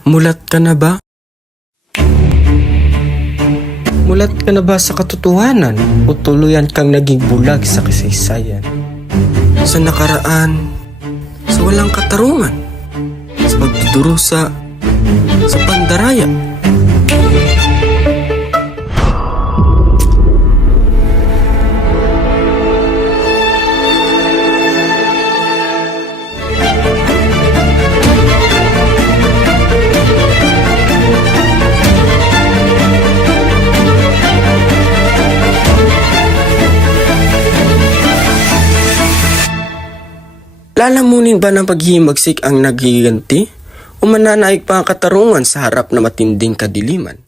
Mulat ka na ba? Mulat ka na ba sa katotohanan o tuluyan kang naging bulag sa kasaysayan? Sa nakaraan, sa walang katarungan, sa pagdudurusa, sa pandaraya. Lalamunin ba ng paghihimagsik ang nagiganti? O mananaig pa ang katarungan sa harap na matinding kadiliman?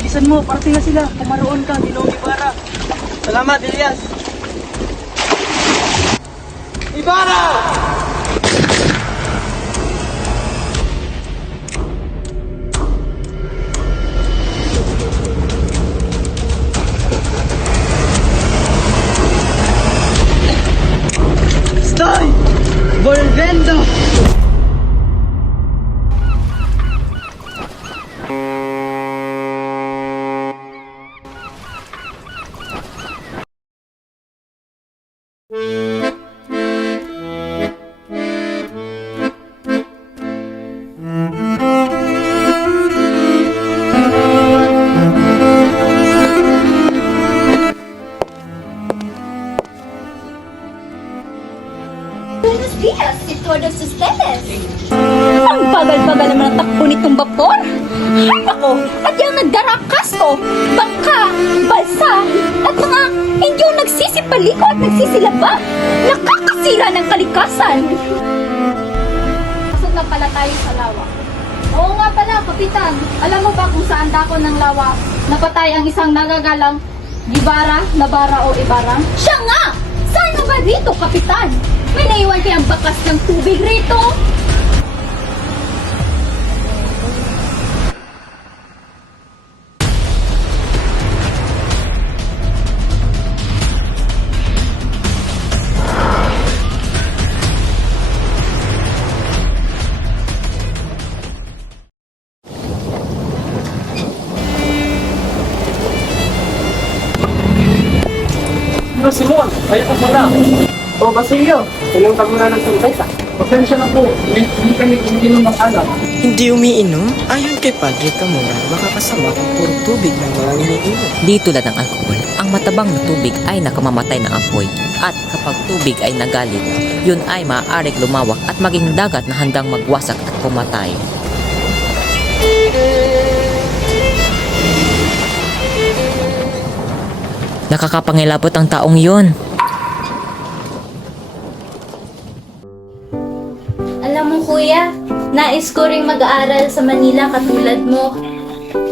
Bilisan mo, parating na sila. Kumaroon ka, Ninong Ibarra. Salamat, Elias. Ibarra! Estoy volviendo. Buenos días, si todos ustedes. Ang bagal-bagal naman ang takbo nitong vapor. Ay nako, at yung nagdarakas ko, bangka, balsa, at mga inyong nagsisipaliko at nagsisilaba. Nakakasira ng kalikasan. Pasok na pala tayo sa lawa. Oo nga pala, Kapitan. Alam mo ba kung saan dako ng lawa napatay ang isang nagagalang Gibara, Nabara o Ibarra? Siya nga! Saan na ba rito, Kapitan? May naiwan kayang bakas ng tubig rito? Simon, ayaw ka muna. O, Basilio, ilang ka muna ng sangkaysa. Pasensya na po, hindi kami umiinom ng alak. Hindi umiinom? Ayon kay Padre Camora, makakasama kung puro tubig ng mga iniinom. Di tulad ng alkohol, ang matabang na tubig ay nakamamatay ng apoy. At kapag tubig ay nagalit, yun ay maaaring lumawak at maging dagat na handang magwasak at pumatay. Nakakapangilabot ang taong yun. Alam mo kuya, nais ko ring mag-aaral sa Manila katulad mo.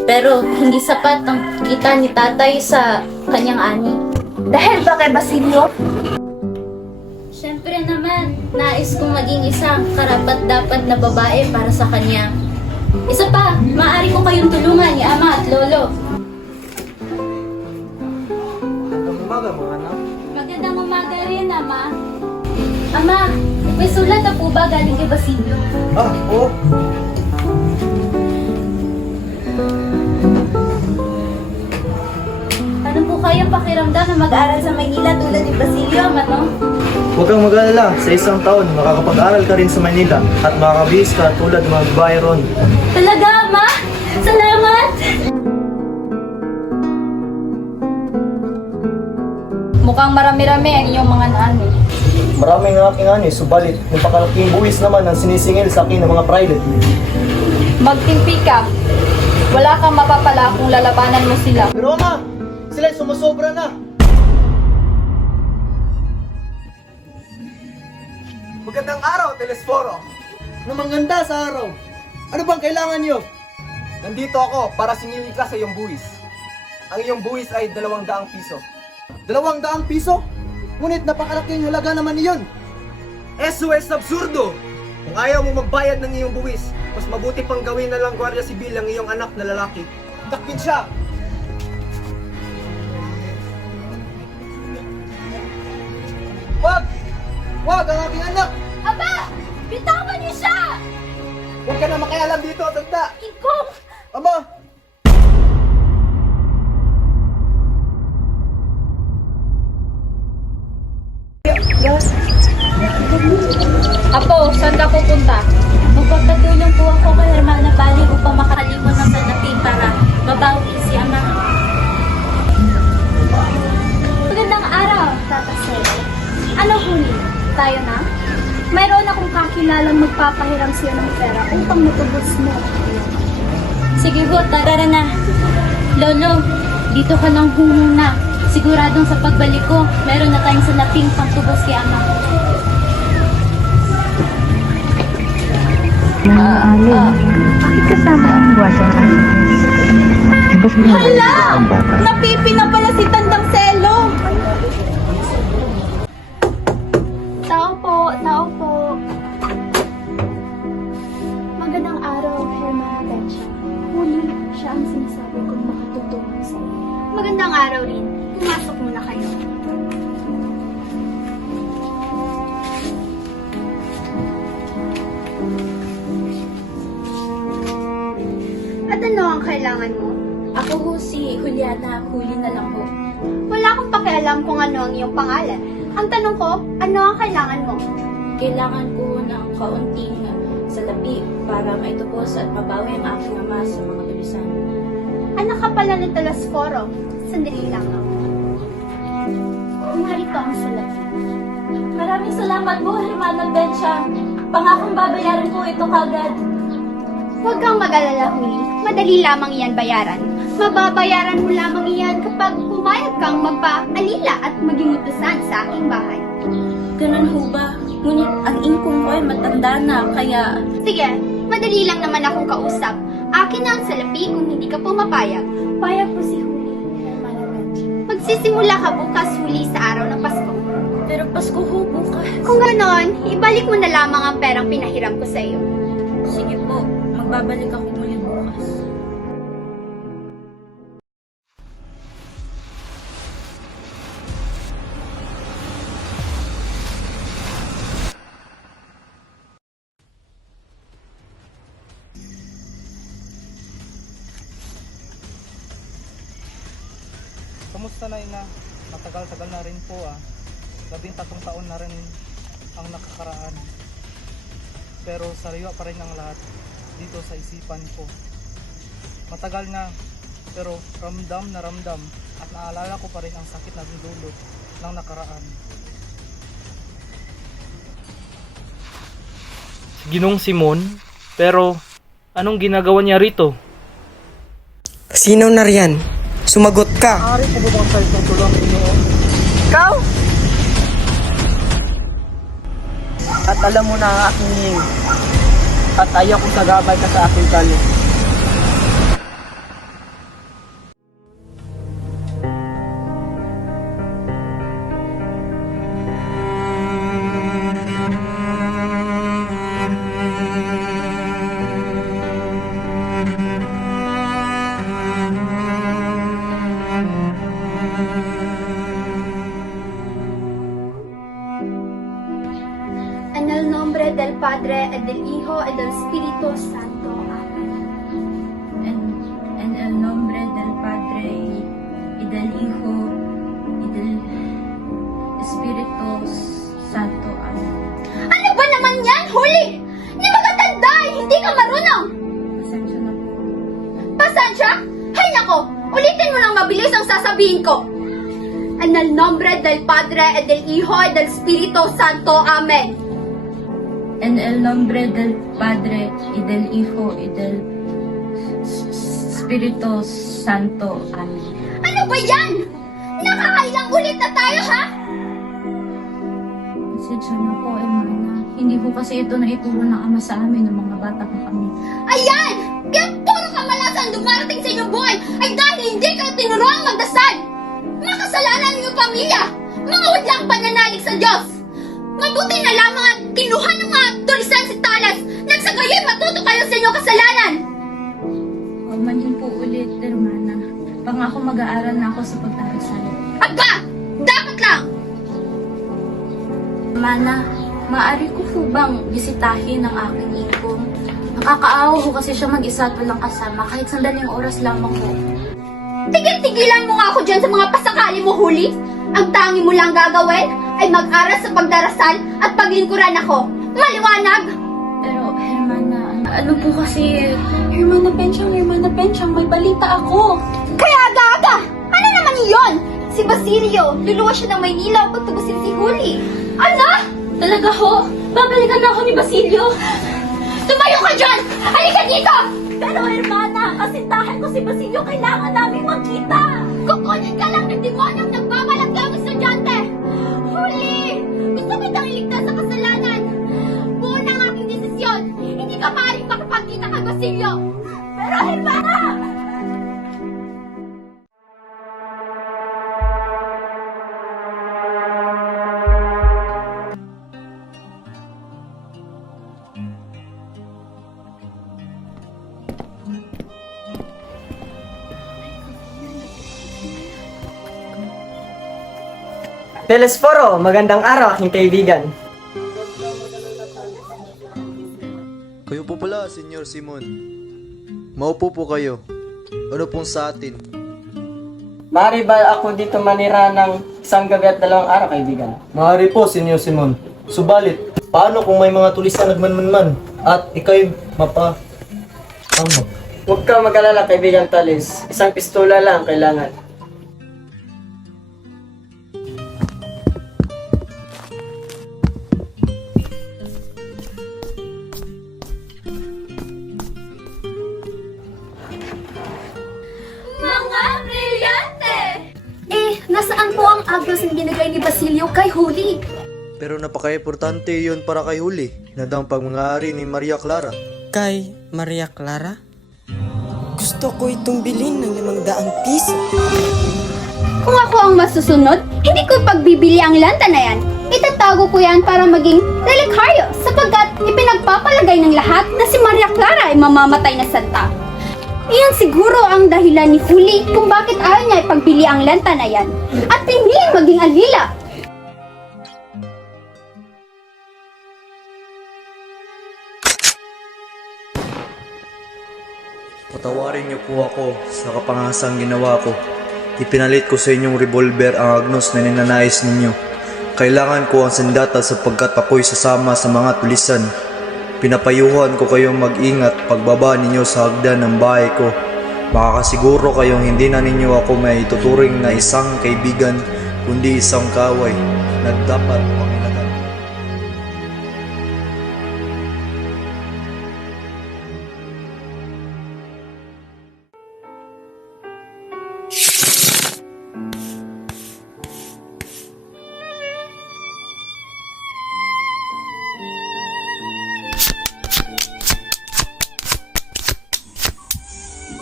Pero hindi sapat ang kita ni tatay sa kanyang ani. Dahil ba kay Basilio? Siyempre naman, nais kong maging isang karapat-dapat na babae para sa kanya. Isa pa, maaari ko kayong tulungan ni ama at lolo. Umaga, mga anak. Magandang umaga rin, ama. Ama, may sulat na po ba galing kay Basilio? Ah, oo. Ano po kayang pakiramdam na mag-aaral sa Maynila tulad ni Basilio, ama, no? Huwag kang mag-alala, sa isang taon makakapag-aral ka rin sa Manila at makakabihis ka tulad ng mga babae ron. Talaga, ama? Salamat! Mukhang marami-rami ang inyong mga naani. Maraming ang aking ani, subalit napakalaking buwis naman ang sinisingil sa akin ng mga private. Magtimpi ka. Wala kang mapapala kung lalabanan mo sila. Pero ama, sila'y sumusobra na. Magandang araw, Telesforo. Namanganda sa araw. Ano bang kailangan niyo? Nandito ako para singilin ka sa iyong buwis. Ang iyong buwis ay 200 piso. 200 piso? Ngunit napakalaking halaga naman iyon. Eso es absurdo! Kung ayaw mo magbayad ng iyong buwis, mas mabuti pang gawin na lang gwardiya sibil ang iyong anak na lalaki. Dakpin siya! Wag! Wag ang aking anak! Aba! Bitawan niyo siya! Huwag ka na makialam dito, tanda! Kingkong! Aba! Apo, saan ka pupunta? Magpapatulong po ako kay Hermana Bali upang makalimon ng salapi para mabawi si Ama. Magandang araw, Tata Sel. Ano huli? Tayo na? Mayroon akong kakilalang magpapahiram siya ng pera upang matubos mo. Sige ho, tara na. Lolo, dito ka lang humuna. Siguradong sa pagbalik ko, meron na tayong salaping pangtubos kay Ama. Bakit kasama ang buwasa ng Agnes? Hala! Napipi na pala si Tandang Selo! Tao po, tao po. Magandang araw, Hermana Betcha. Huli, siya ang sinasabi kong makatutulong sa iyo. Magandang araw rin. Pumasok muna kayo. At ano ang kailangan mo? Ako ho si Juliana, huli na lang ho. Wala akong pakialam kung ano ang iyong pangalan. Ang tanong ko, ano ang kailangan mo? Kailangan ko ng kaunting salapi para maitubos at mabawi ang aking ama sa mga tulisan. Anak ka pala ng Talasforo. Sandali lang ako. Narito ang salapi. Maraming salamat po, Hermana Bencha. Pangakong babayaran ko ito kagad. Huwag kang mag-alala, Huli. Madali lamang iyan bayaran. Mababayaran mo lamang iyan kapag pumayag kang magpaalila at maging utusan sa aking bahay. Ganun ho ba? Ngunit ang ingkong ko ay matanda na, kaya... Sige, madali lang naman akong kausap. Akin na ang salapi kung hindi ka pumapayag. Payag po si Huli. Magsisimula ka bukas, Huli, sa araw ng Pasko. Pero Pasko ho bukas. Kung ganon, ibalik mo na lamang ang perang pinahiram ko sa iyo. Sige po. Magbabalik ako muli bukas. Kamusta na ina? Matagal-tagal na rin po 13 taon na rin ang nakakaraan. Pero sariwa pa rin ang lahat dito sa isipan ko. Matagal na, pero ramdam na ramdam at naalala ko pa rin ang sakit na dulot ng nakaraan. Ginong Simon, pero anong ginagawa niya rito? Sino na riyan? Sumagot ka! Ari po ba bang tayo tutulong inyo? Ikaw? At alam mo na ang aking hing. At ayaw kong sagabay ka sa aking kali. En el nombre del Padre, y del Hijo, y del Espíritu Santo. Amén. En el nombre del Padre y del Hijo y del Espíritu Santo. Amén. Ano ba naman yan, Huli? Di ba katanda? Hindi ka marunong. Pasensya na po. Pasensya? Hay nako, ulitin mo lang mabilis ang sasabihin ko. En el nombre del Padre, y del Hijo, y del Espíritu Santo. Amén. En el nombre del Padre y del Hijo y del Espíritu Santo. Amén. Ano ba yan? Nakakailang ulit na tayo, ha? Pasensya na po, Hermana. Hindi po kasi ito na ituro ng ama sa amin ng mga bata pa kami. Ayan! Kaya puro kamalasan dumarating sa inyong buhay ay dahil hindi kayo tinuruang magdasal! Mga kasalanan niyo pamilya! Mga wadlang pananalig sa Diyos! Mabuti na lamang at kinuha ng mga tulisan si Talas nang sa gayoy matuto kayo sa inyong kasalanan! Huwag man yun po ulit, hermana. Pangako mag-aaral na ako sa pagdarasal. Aba! Dapat lang! Mana, maaari ko po bang bisitahin ang aking ikong? Nakakaawa ko kasi siya mag-isa at walang kasama kahit sandaling oras lamang po. Tigil-tigilan mo nga ako dyan sa mga pasakali mo, Huli! Ang tangi mo lang gagawin ay mag-aral sa pagdarasal at paglingkuran ako. Maliwanag! Pero, hermana, ano po kasi... Hermana Penchang, may balita ako. Kaya aga-aga! Ano naman iyon? Si Basilio, luluwas siya ng Maynila upang tubusin si Huli. Ano? Talaga ho? Babalikan na ako ni Basilio? Tumayo ka dyan! Halika dito! Pero hermana, kasintahan ko si Basilio, kailangan namin magkita! Kukunin ka lang ng demonyong nagbabalaggang estudyante! Huli! Gusto kitang iligtas sa kasalanan! Buo na ang aking desisyon! Hindi ka maaaring makapagkita kay Basilio! Pero hermana! Telesforo, magandang araw aking kaibigan. Kayo po pala, Senyor Simon. Maupo po kayo. Ano pong sa atin? Maaari ba ako dito manira ng isang gabi at 2 araw, kaibigan? Maaari po, Senyor Simon. Subalit, paano kung may mga tulisan nagmanmanman at ikay mapahambak? Huwag ka mag-alala, kaibigan Talis. Isang pistola lang ang kailangan. Mga brilyante! Nasaan po ang agos na binigay ni Basilio kay Huli? Pero napaka-importante yun para kay Huli, na daw ang pagmangari ni Maria Clara. Kay Maria Clara? Gusto ko itong bilhin ng 500 piso. Kung ako ang masusunod, hindi ko pagbibili ang lanta na yan. Itatago ko yan para maging relikharyo sapagkat ipinagpapalagay ng lahat na si Maria Clara ay mamamatay na santa. Iyan siguro ang dahilan ni Huli kung bakit ayaw niya ipagbili ang lanta na yan at piniling maging alila. Patawarin niyo po ako sa kapangasang ginawa ko. Ipinalit ko sa inyong revolver ang agnos na ninanais ninyo. Kailangan ko ang sandata sapagkat ako'y sasama sa mga tulisan. Pinapayuhan ko kayong mag-ingat pagbaba ninyo sa hagdan ng bahay ko. Makakasiguro kayong hindi na ninyo ako may tuturing na isang kaibigan, kundi isang kaway na dapat pangalagaan.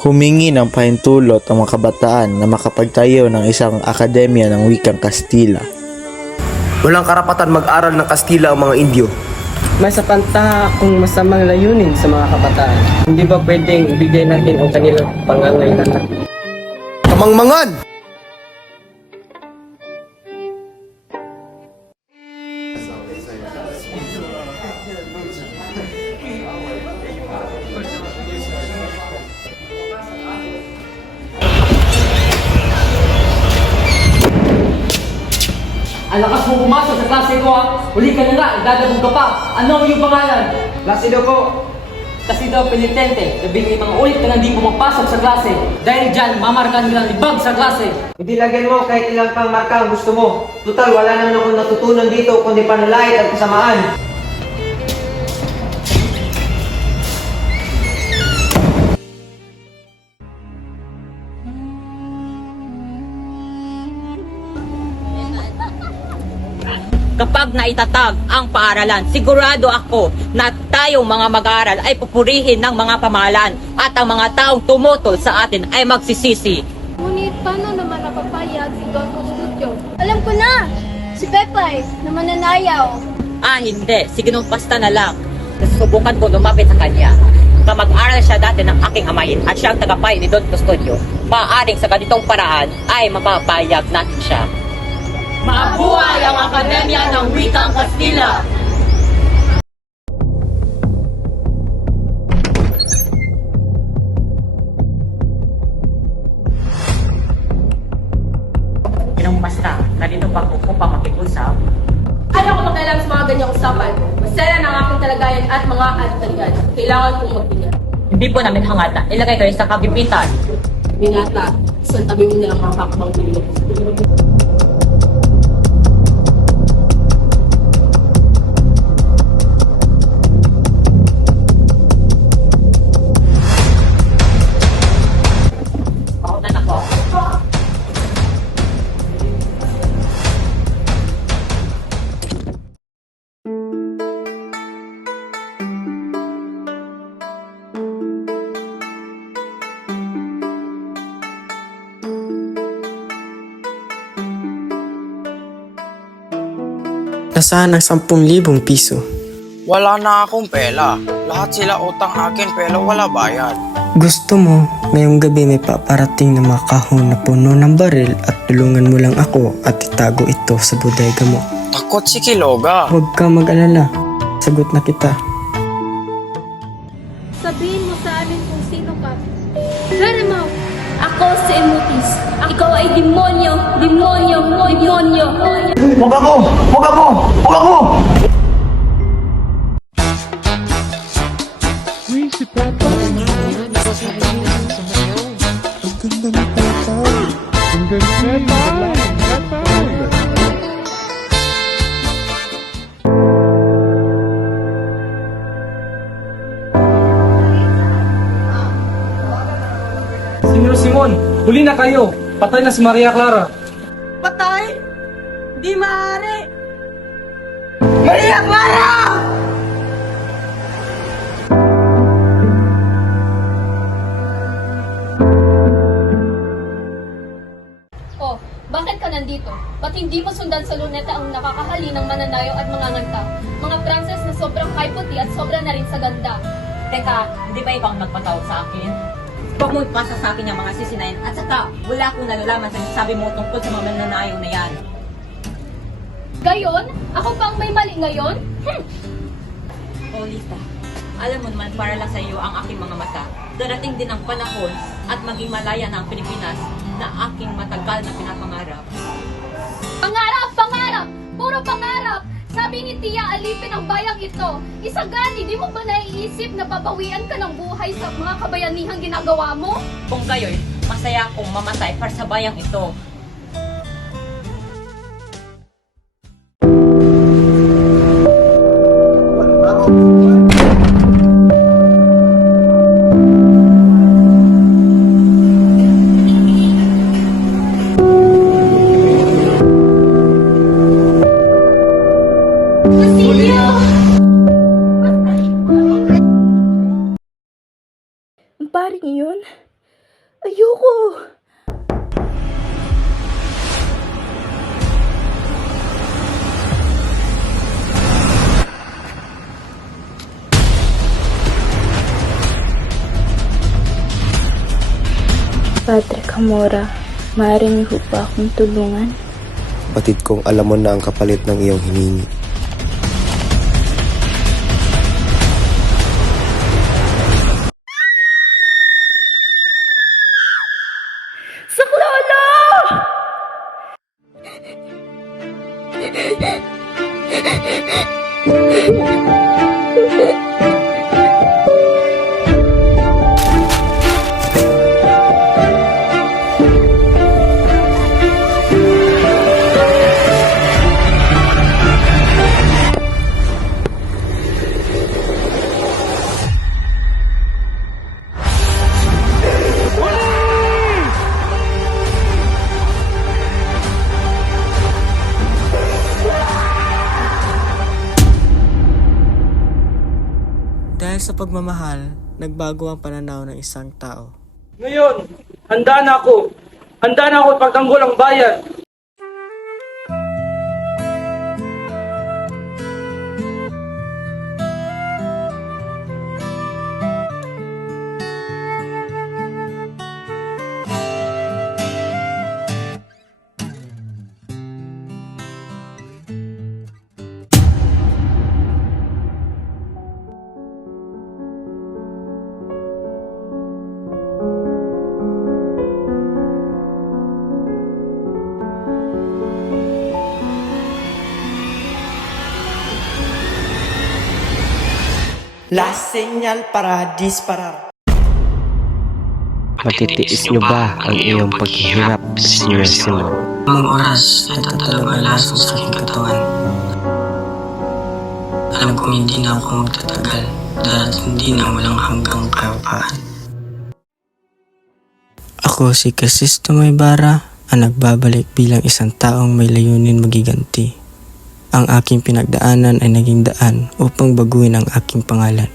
Humingi ng pahintulot ang mga kabataan na makapagtayo ng isang akademya ng wikang Kastila. Walang karapatan mag-aral ng Kastila ang mga Indio. May sapanta akong masamang layunin sa mga kabataan. Hindi ba pwedeng ibigay natin ang kanilang pangangailangan? Kamangmangan! Ang lakas mo pumasok sa klase ko ha! Huli ka na nga, idadabog ka pa! Ano ang iyong pangalan? Placido po! Kasi daw penitente, 15 ulit ka na di pumapasok sa klase. Dahil dyan, mamarkahan ka ng libag sa klase. Hindi lagyan mo kahit ilang pang marka ang gusto mo. Total, wala naman akong natutunan dito kundi panalait at kasamaan. Kapag naitatag ang paaralan, sigurado ako na tayong mga mag-aaral ay pupurihin ng mga pamahalaan at ang mga taong tumutol sa atin ay magsisisi. Ngunit paano naman napapayag si Don Custodio? Alam ko na! Si Pepay na mananayaw. Hindi. Sige nung basta na lang. Nasusubukan ko lumapit sa kanya. Mag-aral siya dati ng aking amayin at siyang tagapay ni Don Custodio. Maaaring sa ganitong paraan ay mapapayag natin siya. Mabuhay ang Akademya ng Wikang Kastila! Ginong basta, nandito pa ako upang makipusap. Ayaw ko makialam sa mga ganyang usapan. Masaya ng aking talagayan at mga alintalian. Kailangan kong magbigay. Hindi po namin hangata. Ilagay kayo sa kabipitan. Binata, isang tabi mo nilang mga hakbang bilog. Ako na ako. Nasaan ang 10,000 piso? Wala na akong pera. Lahat sila utang akin pero wala bayad. Gusto mo, ngayong gabi may paparating na mga kahon na puno ng baril at tulungan mo lang ako at itago ito sa bodega mo. Takot si Kiloga. Huwag ka mag-alala. Sagot na kita. Sabihin mo sa amin kung sino ka. Verimo! Ako si Emutis. Ikaw ay demonyo, demonyo, demonyo. Huwag ako! Huwag ako! Huwag ako! Senyor Simon, huli na kayo. Patay na si Maria Clara. Patay? Di maaari! Maria Clara! Oh, bakit ka nandito? Ba't hindi mo sundan sa luneta ang nakakahali ng mananayo at mga nganta? Mga Pranses na sobrang kaiputi at sobra na rin sa ganda. Teka, hindi ba ikaw ang nagpatawag sa akin? Huwag mo ipasa sa akin yung mga sisinayin at saka wala akong nalalaman sa sabi mo tungkol sa mga mananayaw na yan. Gayon? Ako pa ang may mali ngayon? Oh, Lisa, alam mo naman para lang sa iyo ang aking mga mata. Darating din ang panahon at maging malaya na ang Pilipinas na aking matagal na pinapangarap. Pangarap! Pangarap! Puro pangarap! Sabi ni Tia Alipin ang bayang ito. Isagani, di mo ba naiisip na babawian ka ng buhay sa mga kabayanihang ginagawa mo? Kung gayoy, masaya akong mamatay para sa bayang ito. Ang paring iyon? Ayoko! Padre Camora, maaari niyo ba akong tulungan? Batid kong alam mo na ang kapalit ng iyong hiningi. Saklolo! pagmamahal, nagbago ang pananaw ng isang tao. Ngayon, handa na ako. Handa na ako ipagtanggol ang bayan. La señal para disparar. Matitiis niyo ba ang iyong paghihirap, Sr. Simon? Mga oras ay tatalab ang lasong sa aking katawan. Alam kong hindi na ako magtatagal dahil hindi na walang hanggang kapaan. Ako si Kasisto Maybara, ang nagbabalik bilang isang taong may layunin magiganti. Ang aking pinagdaanan ay naging daan upang baguhin ang aking pangalan.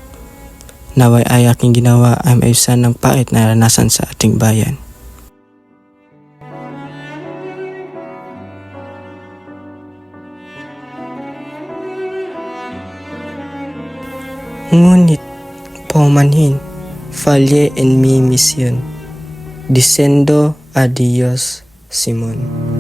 Naway ay aking ginawa ay maibsan ng pait na naranasan sa ating bayan. Ngunit, paumanhin, falle en mi misión. Diciendo adios, Simon.